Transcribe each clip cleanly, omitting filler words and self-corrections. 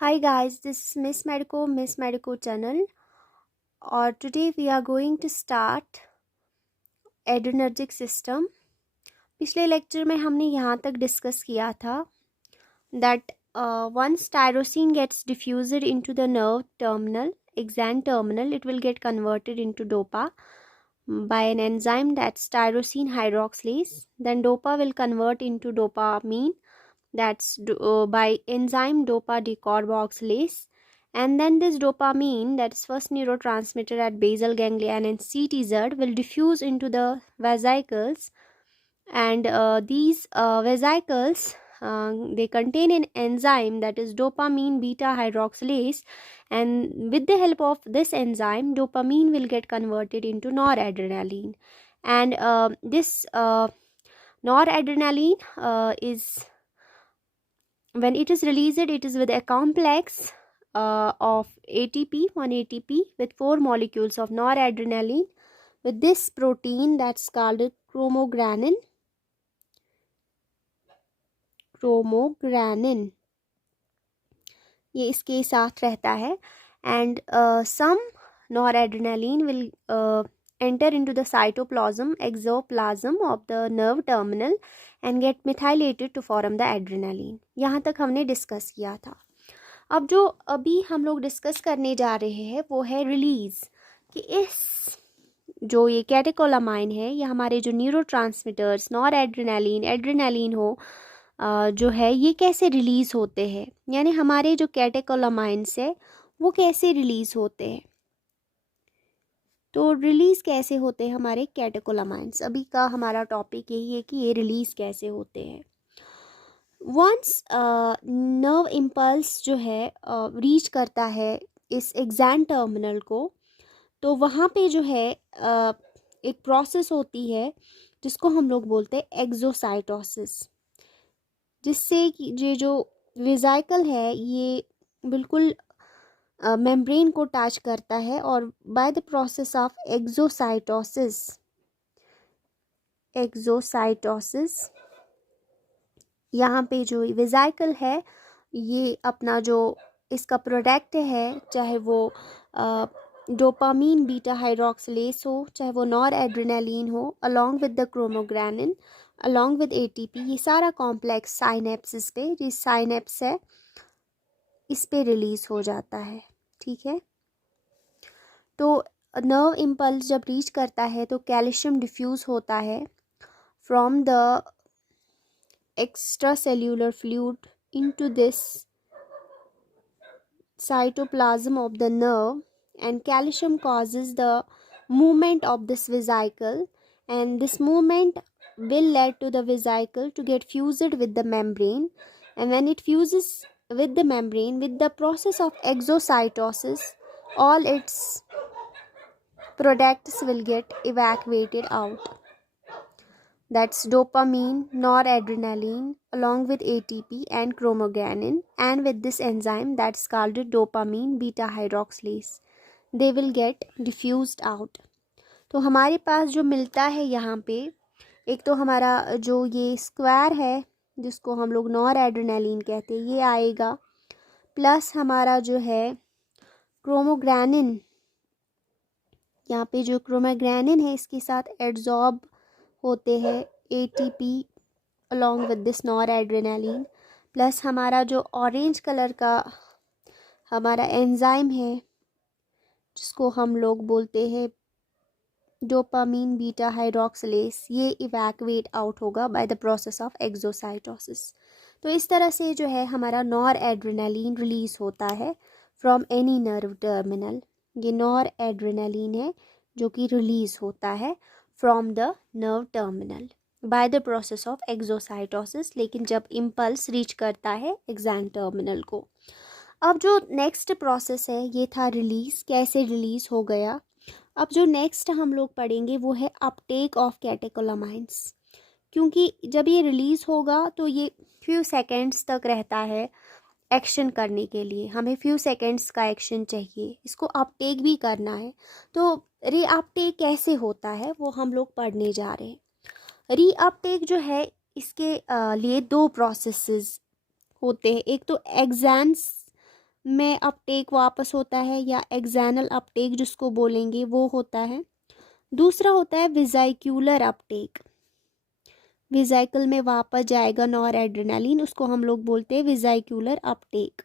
Hi guys, this is Miss Medico channel, और today we are going to start adrenergic system. पिछले lecture में हमने यहाँ तक डिस्कस किया था that once tyrosine gets diffused into the nerve terminal, axon terminal, it will get converted into dopa by an enzyme that's tyrosine hydroxylase. Then dopa will convert into dopamine, that's by enzyme dopa decarboxylase. And then this dopamine, that is first neurotransmitter at basal ganglia and CTZ, will diffuse into the vesicles, and these vesicles they contain an enzyme that is dopamine beta hydroxylase, and with the help of this enzyme dopamine will get converted into noradrenaline. And this noradrenaline is, when it is released, it is with a complex of ATP, 1 ATP with 4 molecules of noradrenaline with this protein that's called chromogranin. ये इसके साथ रहता है, and some noradrenaline will enter into the cytoplasm, exoplasm of the nerve terminal and get methylated to form the adrenaline. यहाँ तक हमने discuss किया था. अब जो अभी हम लोग डिस्कस करने जा रहे हैं वो है रिलीज, कि इस जो ये कैटेकोलामाइन है, ये हमारे जो न्यूरोट्रांसमीटर्स नॉरएड्रेनालिन, एड्रेनालिन हो जो है, ये कैसे रिलीज़ होते हैं, यानी हमारे जो कैटेकोलामाइन्स है वो कैसे रिलीज़ होते हैं. तो रिलीज़ कैसे होते हैं हमारे कैटेकोलामाइन्स, अभी का हमारा टॉपिक यही है कि ये रिलीज़ कैसे होते हैं. वंस नर्व इम्पल्स जो है रीच करता है इस एक्सैन टर्मिनल को, तो वहाँ पे जो है एक प्रोसेस होती है जिसको हम लोग बोलते हैं एक्सोसाइटोसिस, जिससे कि ये जो वेसिकल है ये बिल्कुल मेम्ब्रेन को टच करता है, और by the process of exocytosis यहाँ पे जो वेसिकल है ये अपना जो इसका प्रोडक्ट है, चाहे वो डोपामीन बीटा हाइड्रोक्सिलेस हो, चाहे वो नॉर एड्रेनालिन हो, along with the chromogranin, along with ATP, ये सारा कॉम्प्लेक्स साइनेप्सिस पे, जो साइनेप्स है इस पे रिलीज हो जाता है. ठीक है, तो नर्व इम्पल्स जब रीच करता है तो कैल्शियम डिफ्यूज होता है from the extracellular fluid into this cytoplasm of the nerve, and calcium causes the movement of this vesicle, and this movement will lead to the vesicle to get fused with the membrane, and when it fuses with the membrane, with the process of exocytosis, all its products will get evacuated out. That's dopamine, noradrenaline, along with ATP and chromogranin, and with this enzyme that's called dopamine beta hydroxylase, they will get diffused out. तो हमारे पास जो मिलता है यहाँ पे, एक तो हमारा जो ये स्क्वायर है जिसको हम लोग नॉरएड्रेनालिन कहते हैं, ये आएगा, प्लस हमारा जो है क्रोमोग्रानिन, यहाँ पे जो क्रोमोग्रानिन है इसके साथ एड्जॉर्ब होते हैं ATP along with this noradrenaline, plus हमारा जो ऑरेंज कलर का हमारा एंजाइम है जिसको हम लोग बोलते हैं डोपामीन बीटा हाइड्रोक्सिलेस, ये इवैक्यूएट आउट होगा by the process of exocytosis. तो इस तरह से जो है हमारा नॉरएड्रेनालिन रिलीज होता है फ्रॉम एनी नर्व टर्मिनल. ये नॉरएड्रेनालिन है जो कि रिलीज होता है from the nerve terminal by the process of exocytosis, लेकिन जब इम्पल्स रीच करता है एक्सैन टर्मिनल को. अब जो नेक्स्ट प्रोसेस है ये था रिलीज, कैसे रिलीज हो गया. अब जो नेक्स्ट हम लोग पढ़ेंगे वो है अपटेक ऑफ कैटेकोलामाइन्स, क्योंकि जब ये रिलीज होगा तो ये फ्यू सेकेंड्स तक रहता है एक्शन करने के लिए, हमें फ्यू सेकेंड्स का एक्शन चाहिए, इसको अपटेक भी करना है. तो रीअपटेक कैसे होता है वो हम लोग पढ़ने जा रहे हैं. रीअपटेक जो है इसके लिए दो प्रोसेसेस होते हैं. एक तो एक्सैन्स में अपटेक वापस होता है, या एक्सैनल अपटेक जिसको बोलेंगे वो होता है। दूसरा होता है वेसिकुलर अपटेक, वेसिकल में वापस जाएगा नॉर एड्रेनालिन, उसको हम लोग बोलते हैं वेसिकुलर अपटेक।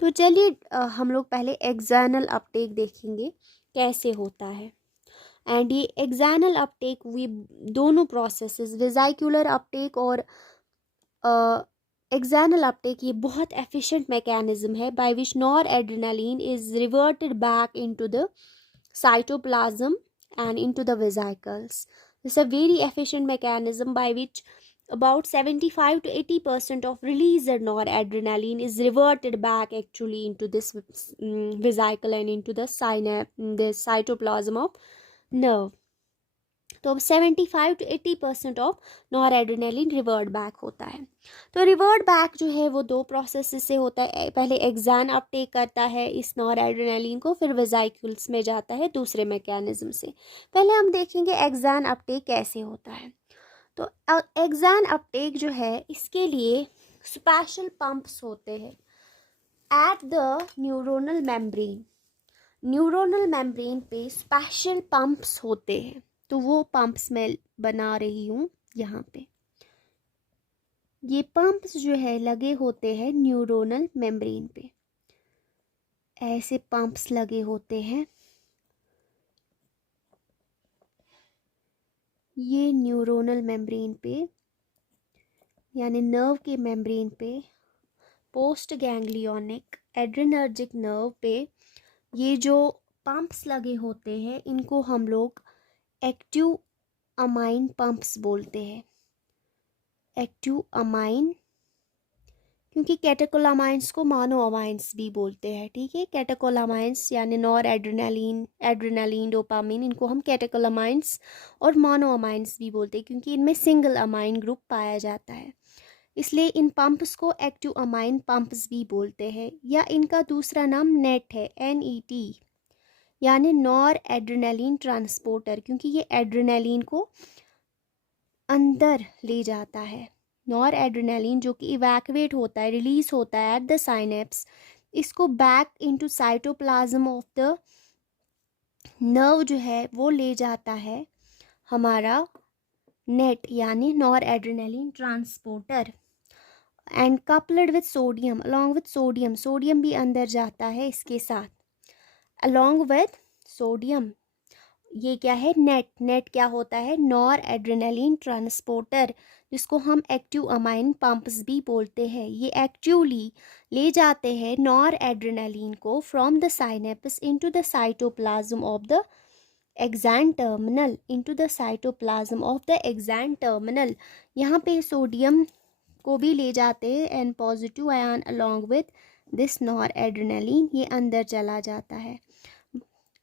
तो चलिए हम लोग पहले एक्सैनल अपटेक देखेंगे कैसे होता है। एंड ये एक्सैनल अपटेक, वी दोनों प्रोसेसेस वेसिकुलर अपटेक और एक्सैनल अपटेक, ये बहुत एफिशिएंट मैकेनिज्म है by which nor adrenaline is reverted back into the cytoplasm and into the vesicles. This is a very efficient mechanism by which about 75 to 80% of released noradrenaline is reverted back actually into this vesicle and into the synapse, the cytoplasm of nerve. तो अब 75 to 80% of nor adrenaline revert back होता है। तो revert back जो है वो दो process से होता है। पहले एक्सैन अपटेक करता है इस नॉर एड्रेनालिन को, फिर वेसिकल्स में जाता है दूसरे मैकेनिज्म से। पहले हम देखेंगे एक्सैन अपटेक कैसे होता है। तो एक्सैन अपटेक जो है इसके लिए स्पेशल पंप्स होते हैं at the neuronal membrane. Neuronal membrane पे स्पेशल पंप्स होते हैं, तो वो पंप्स मैं बना रही हूँ यहाँ पे। ये पंप्स जो है लगे होते हैं न्यूरोनल मेम्ब्रेन पे, ऐसे पंप्स लगे होते हैं। ये न्यूरोनल मेम्ब्रेन पे यानी नर्व के मेम्ब्रेन पे, पोस्ट गैंग्लियोनिक एड्रेनर्जिक नर्व पे ये जो पंप्स लगे होते हैं इनको हम लोग एक्टिव अमाइन पंप्स बोलते हैं। एक्टिव अमाइन, क्योंकि कैटेकोलामाइंस को मोनोअमाइंस भी बोलते हैं, ठीक है। कैटेकोलामाइंस यानी नॉर एड्रेनालिन, एड्रेनालिन, डोपामिन, इनको हम कैटेकोलामाइंस और मोनोअमाइंस भी बोलते हैं क्योंकि इनमें सिंगल अमाइन ग्रुप पाया जाता है, इसलिए इन पंप्स को एक्टिव अमाइन पंप्स भी बोलते हैं। या इनका दूसरा नाम नेट है, NET, यानी नॉर एड्रेनालिन ट्रांसपोर्टर, क्योंकि ये एड्रेनालिन को अंदर ले जाता है। नॉर एड्रेनालिन जो कि इवैक्यूएट होता है, रिलीज होता है एट द साइनेप्स, इसको back into cytoplasm of the nerve जो है वो ले जाता है हमारा नेट यानी nor adrenaline transporter. And coupled with sodium, along with sodium, sodium भी अंदर जाता है इसके साथ, अलॉन्ग विथ सोडियम। ये क्या है, नेट। नेट क्या होता है, नॉर एड्रेनालिन ट्रांसपोर्टर, जिसको हम एक्टिव अमाइन पंप्स भी बोलते हैं। ये एक्टिवली ले जाते हैं नॉर एड्रेनालिन को from the synapse into the cytoplasm of the axon terminal, into the cytoplasm of the axon terminal. यहाँ पे सोडियम को भी ले जाते हैं and positive ion along with this noradrenaline, ये अंदर चला जाता है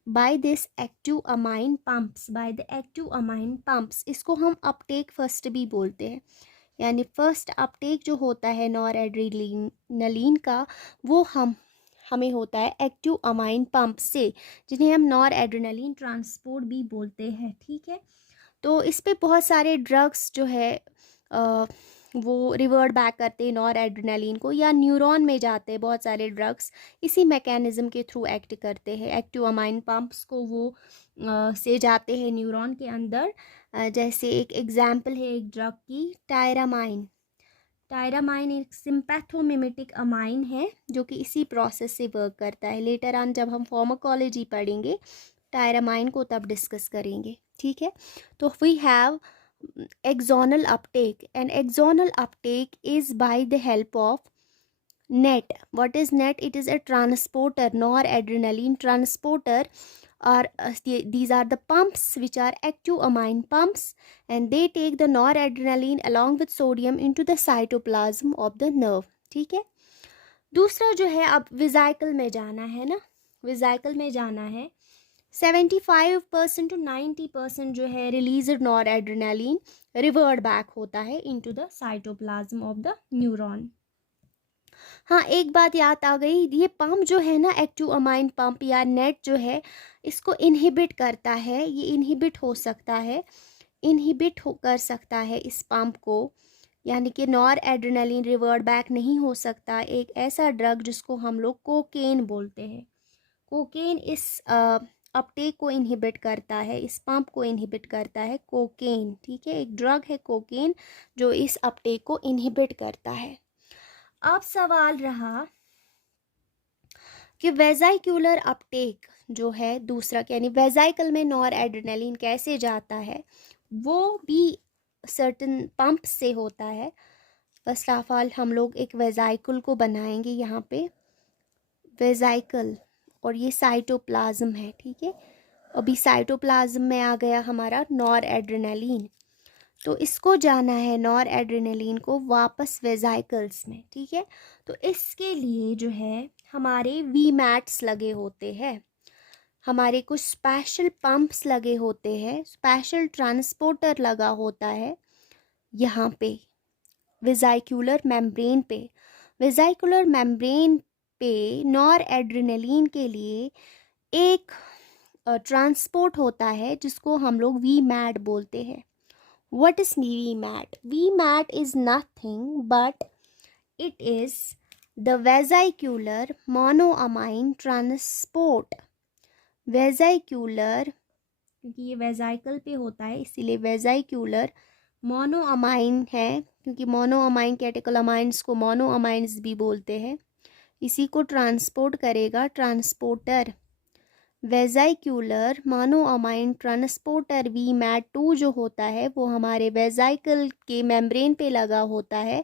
by this active amine pumps, by the active amine pumps। इसको हम अपटेक फर्स्ट भी बोलते हैं, यानी फर्स्ट अपटेक जो होता है नॉर एड्रेनालिन का वो हमें होता है एक्टिव अमाइन पंप से, जिन्हें हम नॉर एड्रेनालिन ट्रांसपोर्ट भी बोलते हैं, ठीक है। तो इस पे बहुत सारे ड्रग्स जो है वो रिवर्ट बैक करते हैं नॉर एड्रेनालिन को, या न्यूरॉन में जाते हैं बहुत सारे ड्रग्स, इसी मैकेनिज्म के थ्रू एक्ट करते हैं। एक्टिव अमाइन पंप्स को वो से जाते हैं न्यूरॉन के अंदर। जैसे एक एग्जांपल है एक ड्रग की, टायरामाइन। टायरामाइन एक सिंपैथोमिमेटिक अमाइन है जो कि इसी प्रोसेस से वर्क करता है। लेटर ऑन जब हम फार्माकोलॉजी पढ़ेंगे टायरामाइन को तब डिस्कस करेंगे, ठीक है। तो we have axonal uptake, and axonal uptake is by the help of net. What is net? It is a transporter, noradrenaline transporter, or these are the pumps which are active amine pumps, and they take the noradrenaline along with sodium into the cytoplasm of the nerve, ठीक है। दूसरा जो है, अब vesicle में जाना है ना, वेसिकल में जाना है। 75% to 90% जो है released nor adrenaline revert back होता है into the cytoplasm of the neuron. हाँ, एक बात याद आ गई, ये पंप जो है ना, एक्टिव अमाइन पंप या नेट जो है, इसको इनहिबिट करता है। ये इनहिबिट हो सकता है, इनहिबिट कर सकता है इस पंप को यानी कि नॉर एड्रेनलिन रिवर्ट बैक नहीं हो सकता, एक ऐसा ड्रग जिसको हम लोग कोकेन बोलते हैं। कोकेन इस अपटेक को इनहिबिट करता है, इस पंप को इनहिबिट करता है कोकेन, ठीक है, एक ड्रग है कोकेन जो इस अपटेक को इनहिबिट करता है। अब सवाल रहा कि वेजाइक्यूलर अपटेक जो है दूसरा, यानी वेजाइकल में नॉर एड्रेनलिन कैसे जाता है, वो भी सर्टन पंप से होता है। फर्स्ट ऑफ ऑल हम लोग एक वेजाइकल को बनाएंगे यहाँ पे, वेजाइकल, और ये साइटोप्लाज्म है, ठीक है। अभी साइटोप्लाज्म में आ गया हमारा नॉर एड्रेनलिन, तो इसको जाना है नॉर एड्रेनलिन को वापस वेजाइकल्स में, ठीक है। तो इसके लिए जो है हमारे वी मैट्स लगे होते हैं, हमारे कुछ स्पेशल पंप्स लगे होते हैं, स्पेशल ट्रांसपोर्टर लगा होता है यहाँ पे वेजाइक्यूलर मेम्ब्रेन पे। वेजाइक्यूलर मेम्ब्रेन पे नॉर एड्रेनलिन के लिए एक ट्रांसपोर्ट होता है जिसको हम लोग वी मैट बोलते हैं। What is VMAT? VMAT is nothing but it is the vesicular monoamine transport. Vesicular, क्योंकि ये वेजाइकल पे होता है इसीलिए वेजाइक्यूलर, मोनोअमाइन है क्योंकि मोनोअमाइन कैटेकोलामाइंस को मोनोअमाइंस भी बोलते हैं, इसी को ट्रांसपोर्ट करेगा ट्रांसपोर्टर। वेजाइक्यूलर मोनोअमाइन ट्रांसपोर्टर VMAT2 जो होता है वो हमारे वेजाइकल के मेम्ब्रेन पे लगा होता है।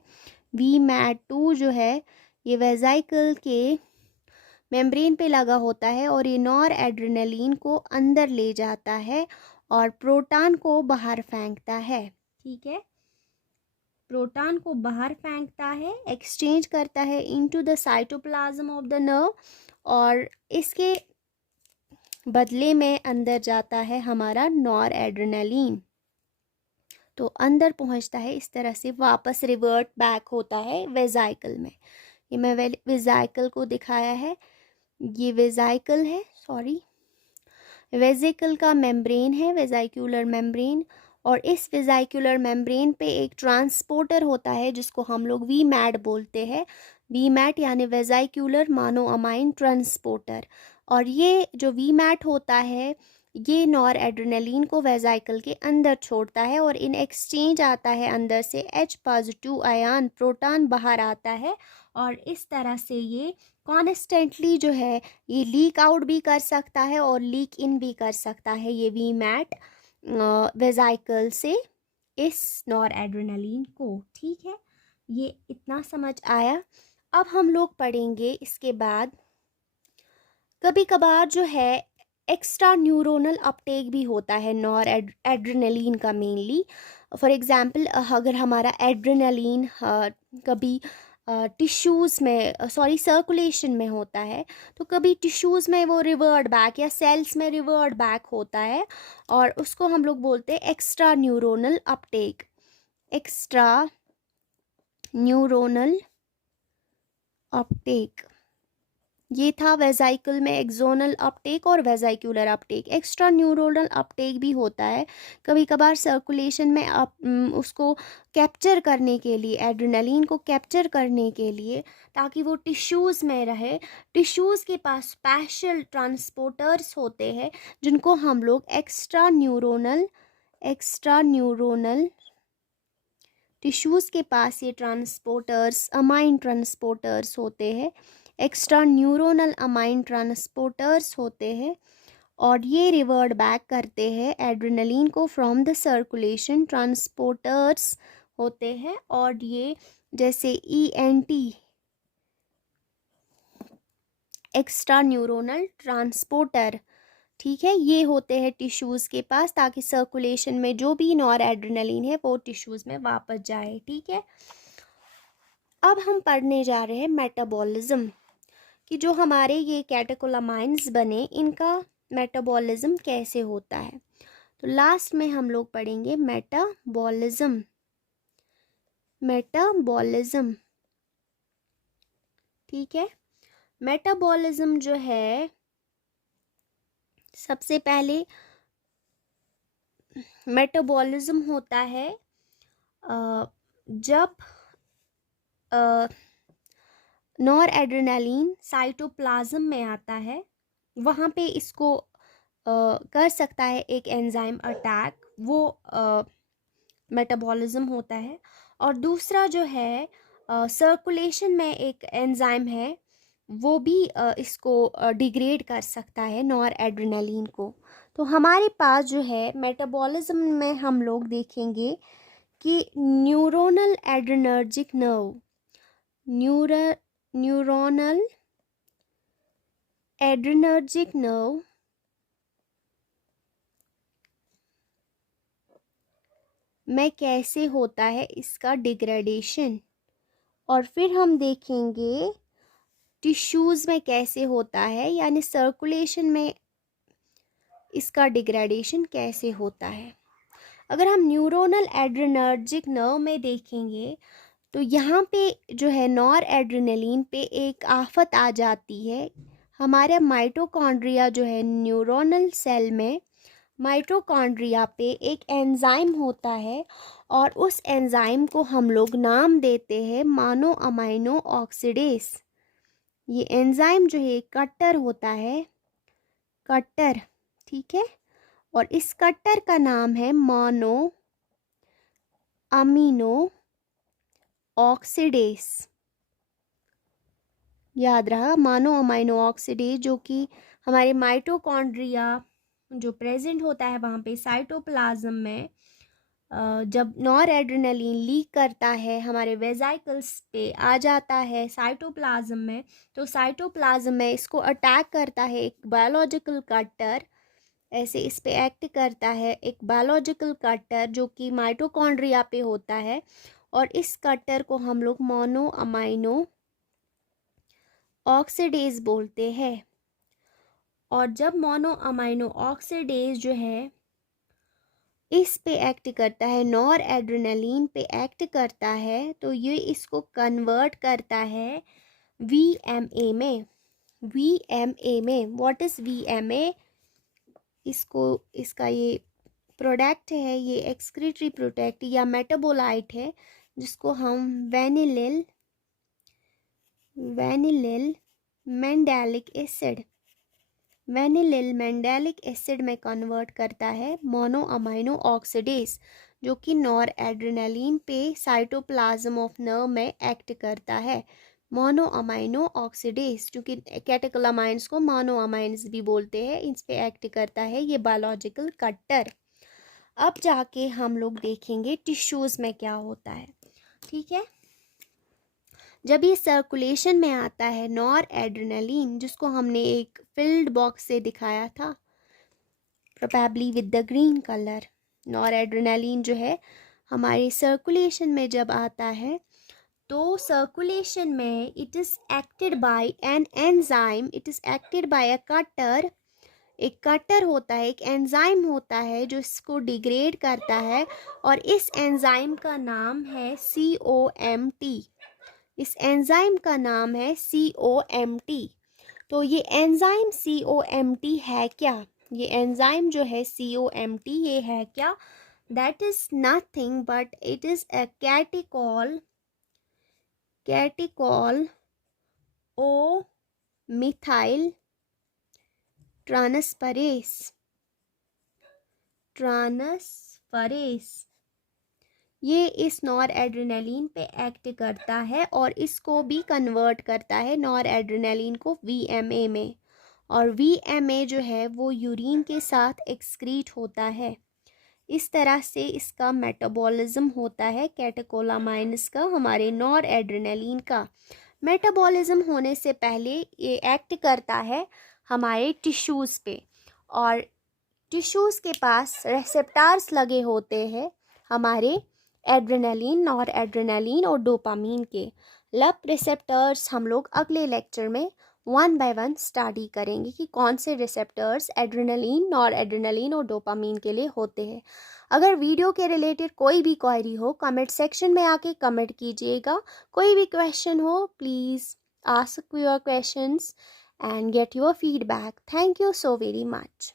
VMAT2 जो है ये वेजाइकल के मेम्ब्रेन पे लगा होता है और ये नॉर एड्रेनलिन को अंदर ले जाता है और प्रोटॉन को बाहर फेंकता है, ठीक है। प्रोटॉन को बाहर फेंकता है, एक्सचेंज करता है into the cytoplasm of the nerve, और इसके बदले में अंदर जाता है हमारा नॉर एड्रेनलिन, तो अंदर पहुंचता है, इस तरह से वापस रिवर्ट बैक होता है वेजाइकल में। ये मैं वेजाइकल को दिखाया है, ये वेजाइकल है, सॉरी, वेजिकल का मेम्ब्रेन है, वेजाइक्यूलर मेम्ब्रेन, और इस वेजाइक्यूलर मेम्ब्रेन पे एक ट्रांसपोर्टर होता है जिसको हम लोग वी मैट बोलते हैं। वी मैट यानी वेजाइक्यूलर मोनोअमाइन ट्रांसपोर्टर, और ये जो वी मैट होता है ये नॉर एड्रेनलिन को वेजाइकल के अंदर छोड़ता है और इन एक्सचेंज आता है अंदर से H+ आयन, प्रोटॉन बाहर आता है, और इस तरह से ये कॉन्स्टेंटली जो है ये लीक आउट भी कर सकता है और लीक इन भी कर सकता है, ये वी मैट वेजाइकल से इस नॉर एड्रेनलिन को, ठीक है। ये इतना समझ आया। अब हम लोग पढ़ेंगे इसके बाद, कभी कभार जो है एक्स्ट्रा न्यूरोनल अपटेक भी होता है नॉर एड्रेनलिन का मेनली। फॉर एग्जांपल अगर हमारा एड्रेनलिन कभी टिश्यूज़ में, सॉरी सर्कुलेशन में होता है, तो कभी टिश्यूज़ में वो रिवर्ट बैक या सेल्स में रिवर्ट बैक होता है, और उसको हम लोग बोलते हैं extra neuronal Uptake. Extra neuronal Uptake, ये था वेजाइकल में एक्सोनल अपटेक और वेजाइक्यूलर अपटेक। एक्स्ट्रा न्यूरोनल अपटेक भी होता है कभी कभार सर्कुलेशन में, उसको कैप्चर करने के लिए, एड्रेनलिन को कैप्चर करने के लिए, ताकि वो टिश्यूज़ में रहे। टिश्यूज़ के पास स्पेशल ट्रांसपोर्टर्स होते हैं जिनको हम लोग एक्स्ट्रा न्यूरोनल टिश्यूज़ के पास ये ट्रांसपोर्टर्स, अमाइन ट्रांसपोर्टर्स होते हैं, एक्स्ट्रा न्यूरोनल अमाइन ट्रांसपोर्टर्स होते हैं, और ये रिवर्ट बैक करते हैं एड्रेनलिन को फ्रॉम द सर्कुलेशन। ट्रांसपोर्टर्स होते हैं, और ये जैसे ENT, एक्स्ट्रा न्यूरोनल ट्रांसपोर्टर, ठीक है, ये होते हैं टिश्यूज़ के पास, ताकि सर्कुलेशन में जो भी नॉर एड्रेनलिन है वो टिश्यूज़ में वापस जाए, ठीक है। अब हम पढ़ने जा रहे हैं मेटाबॉलिज्म, कि जो हमारे ये कैटेकोलामाइंस बने इनका मेटाबॉलिज्म कैसे होता है। तो लास्ट में हम लोग पढ़ेंगे मेटाबॉलिज्म। ठीक है। मेटाबॉलिज्म जो है, सबसे पहले मेटाबॉलिज्म होता है जब नॉर एड्रेनालिन साइटोप्लाज्म में आता है वहाँ पे इसको कर सकता है एक एंजाइम अटैक, वो मेटाबॉलिज्म होता है। और दूसरा जो है सर्कुलेशन में एक एंजाइम है, वो भी इसको डिग्रेड कर सकता है नॉर एड्रेनालिन को। तो हमारे पास जो है मेटाबॉलिज्म में हम लोग देखेंगे कि neuronal adrenergic nerve, neuronal adrenergic nerve में कैसे होता है इसका डिग्रेडेशन, और फिर हम देखेंगे टिश्यूज़ में कैसे होता है, यानी सर्कुलेशन में इसका डिग्रेडेशन कैसे होता है। अगर हम न्यूरोनल एड्रेनर्जिक नर्व में देखेंगे तो यहाँ पे जो है नॉर एड्रेनलिन पे एक आफत आ जाती है। हमारा माइटोकॉन्ड्रिया जो है न्यूरोनल सेल में, माइटोकॉन्ड्रिया पे एक एंजाइम होता है और उस एंजाइम को हम लोग नाम देते हैं मोनो अमाइनो ऑक्सीडेज। ये एंजाइम जो है कट्टर होता है, कट्टर, ठीक है। और इस कट्टर का नाम है मोनो अमीनो ऑक्सीडेज। याद रहा, मोनो अमाइनो ऑक्सीडेज, जो कि हमारे माइटोकॉन्ड्रिया जो प्रेजेंट होता है वहाँ पे साइटोप्लाज्म में, जब नॉर एड्रेनलिन लीक करता है हमारे वेजाइकल्स पे आ जाता है साइटोप्लाज्म में, तो साइटोप्लाज्म में इसको अटैक करता है एक बायोलॉजिकल कटर। ऐसे इस पे एक्ट करता है एक बायोलॉजिकल कटर जो कि माइटोकॉन्ड्रिया पे होता है, और इस कटर को हम लोग मोनो अमाइनो ऑक्सीडेज बोलते हैं। और जब मोनो अमाइनो ऑक्सीडेज जो है इस पे एक्ट करता है, नॉर एड्रेनलिन पे एक्ट करता है, तो ये इसको कन्वर्ट करता है VMA में। VMA में व्हाट इज़ VMA? इसको, इसका ये प्रोडक्ट है, ये एक्सक्रीटरी प्रोडक्ट या मेटाबोलाइट है जिसको हम वेनिलिल मैंडेलिक एसिड में कन्वर्ट करता है मोनो अमाइनो ऑक्सीडेज, जो कि नॉर एड्रेनलिन पे साइटोप्लाज्म ऑफ नर्व में एक्ट करता है। मोनो अमाइनो ऑक्सीडेज, जो कि कैटेकोलामाइंस को मोनो अमाइंस भी बोलते हैं, इस पे एक्ट करता है ये बायोलॉजिकल कट्टर। अब जाके हम लोग देखेंगे टिश्यूज़ में क्या होता है, ठीक है। जब ये सर्कुलेशन में आता है नॉर एड्रेनलिन, जिसको हमने एक फिल्ड बॉक्स से दिखाया था probably with the green colour, nor adrenaline जो है हमारे सर्कुलेशन में जब आता है तो सर्कुलेशन में it is acted by an enzyme, it is acted by a cutter. एक कटर होता है, एक एंजाइम होता है जो इसको डिग्रेड करता है, और इस एंजाइम का नाम है COMT। इस एंजाइम का नाम है COMT। तो ये एंजाइम COMT है क्या? ये एंजाइम जो है COMT ये है क्या? That is nothing but it is a catechol O methyl transferase. ये इस नॉर एड्रेनलिन पे एक्ट करता है और इसको भी कन्वर्ट करता है नॉर एड्रेनलिन को VMA में, और VMA जो है वो यूरिन के साथ एक्सक्रीट होता है। इस तरह से इसका मेटाबॉलिज्म होता है कैटेकोलामाइंस का, हमारे नॉर एड्रेनलिन का। मेटाबॉलिज्म होने से पहले ये एक्ट करता है हमारे टिश्यूज़ पे, और टिश्यूज़ के पास रिसेप्टर्स लगे होते हैं हमारे एड्रेनलिन, नॉर एड्रेनलिन और डोपामीन के। लब रिसेप्टर्स हम लोग अगले लेक्चर में 1 बाय 1 स्टडी करेंगे कि कौन से रिसेप्टर्स एड्रेनलिन, नॉर एड्रेनलिन और डोपामीन के लिए होते हैं। अगर वीडियो के रिलेटेड कोई भी क्वेरी हो कमेंट सेक्शन में आके कमेंट कीजिएगा। कोई भी क्वेश्चन हो please ask your questions and get your feedback. Thank you so very much.